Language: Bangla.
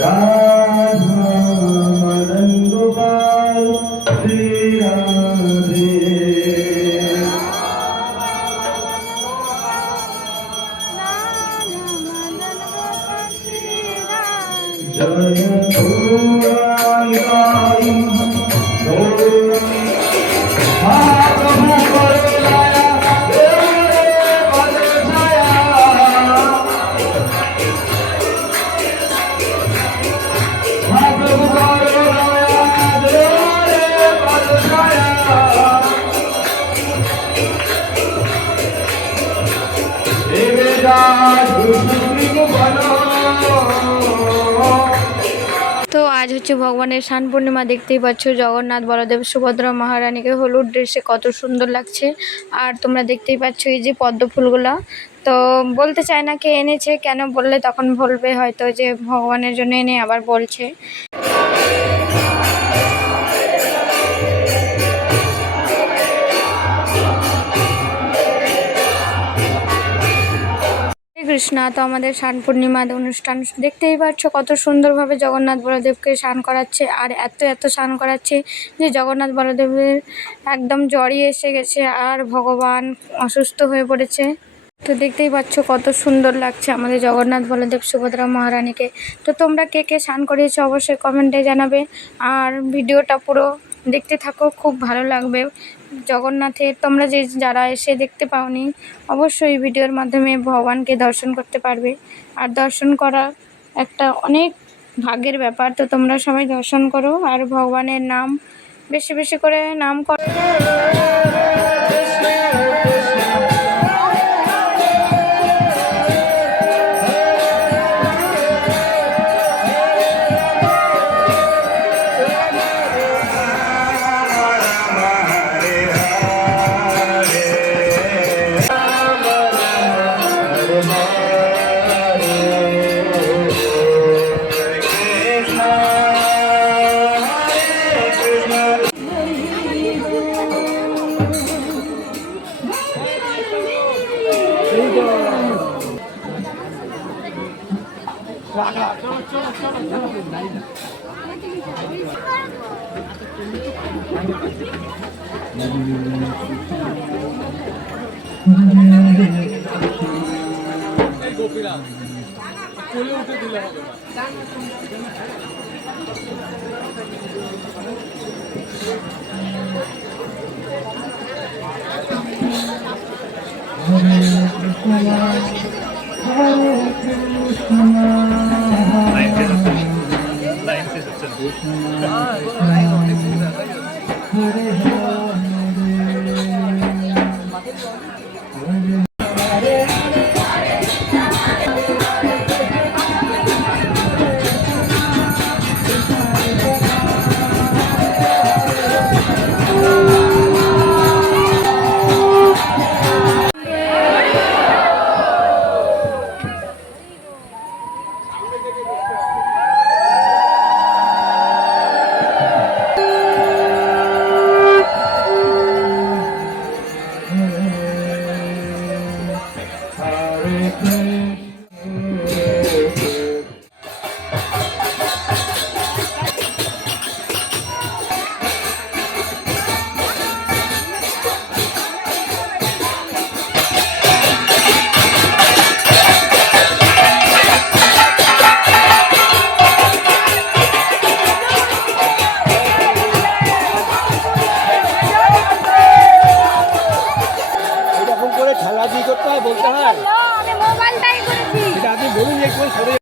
राधा मदन गोपाल श्री राधे। जय गौरांगाई महाप्रभु करो दया देवरे पद छाया। महाप्रभु करो दया देवरे पद छाया। देवे दास सुग्रीव बनो। তো আজ হচ্ছে ভগবানের স্নান পূর্ণিমা, দেখতেই পাচ্ছ জগন্নাথ বলদেব সুভদ্রা মহারানীকে হলুদ ড্রেসে কত সুন্দর লাগছে। আর তোমরা দেখতেই পাচ্ছ এই যে পদ্ম ফুলগুলো, তো বলতে চায় না কে এনেছে, কেন বললে তখন বলবে হয়তো যে ভগবানের জন্য এনে আবার বলছে। কৃষ্ণা, তো আমাদের স্নান পূর্ণিমা অনুষ্ঠান দেখতেই পাচ্ছ কত সুন্দরভাবে জগন্নাথ বলদেবকে স্নান করাচ্ছে। আর এত স্নান করাচ্ছে যে জগন্নাথ বলদেবের একদম জ্বরই এসে গেছে আর ভগবান অসুস্থ হয়ে পড়েছে। তো দেখতেই পাচ্ছ কত সুন্দর লাগছে আমাদের জগন্নাথ বলদেব সুভদ্রা মহারানীকে। তো তোমরা কে কে স্নান করিয়েছো অবশ্যই কমেন্টে জানাবে, আর ভিডিওটা পুরো দেখতে থাকো, খুব ভালো লাগবে। জগন্নাথের তোমরা যারা এসে দেখতে পাওনি অবশ্যই ভিডিওর মাধ্যমে ভগবানকে দর্শন করতে পারবে। আর দর্শন করা একটা অনেক ভাগ্যের ব্যাপার। তো তোমরা সবাই দর্শন করো আর ভগবানের নাম বেশি বেশি করে নাম করো। খেলা দিয়ে করতে হয়, বলতে হয়। আমি মোবাইলটাই করেছি। এটা আপনি বলুন একটু সরে